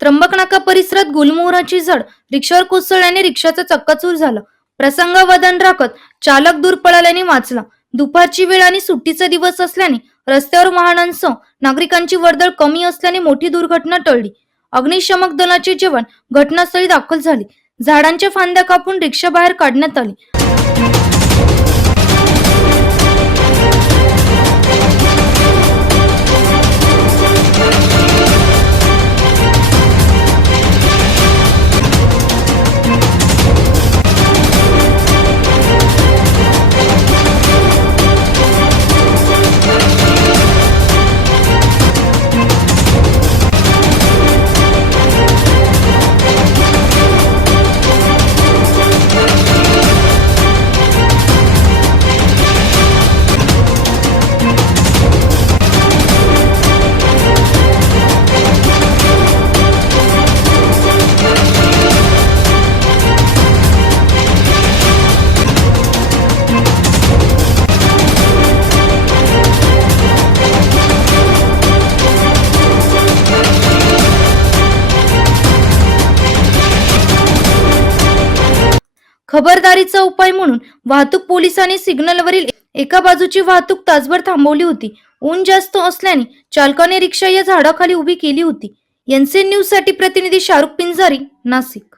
त्र्यंबकनाका परिसरात गुलमोहराची झड रिक्षावर कोसळल्याने रिक्षाचं चक्काचूर झाला. प्रसंगावधान राखत चालक दूर पळाल्याने वाचला. दुपारची वेळ आणि सुट्टीचा दिवस असल्याने रस्त्यावर वाहनांसह नागरिकांची वर्दळ कमी असल्याने मोठी दुर्घटना टळली. अग्निशमक दलाचे जेवण घटनास्थळी दाखल झाले. झाडांच्या फांद्या कापून रिक्षा बाहेर काढण्यात आली. खबरदारीचा उपाय म्हणून वाहतूक पोलिसांनी सिग्नलवरील एका बाजूची वाहतूक तासभर थांबवली होती. ऊन जास्त असल्याने चालकाने रिक्षा या झाडाखाली उभी केली होती. एनसीएन न्यूजसाठी प्रतिनिधी शाहरुख पिंजारी नाशिक.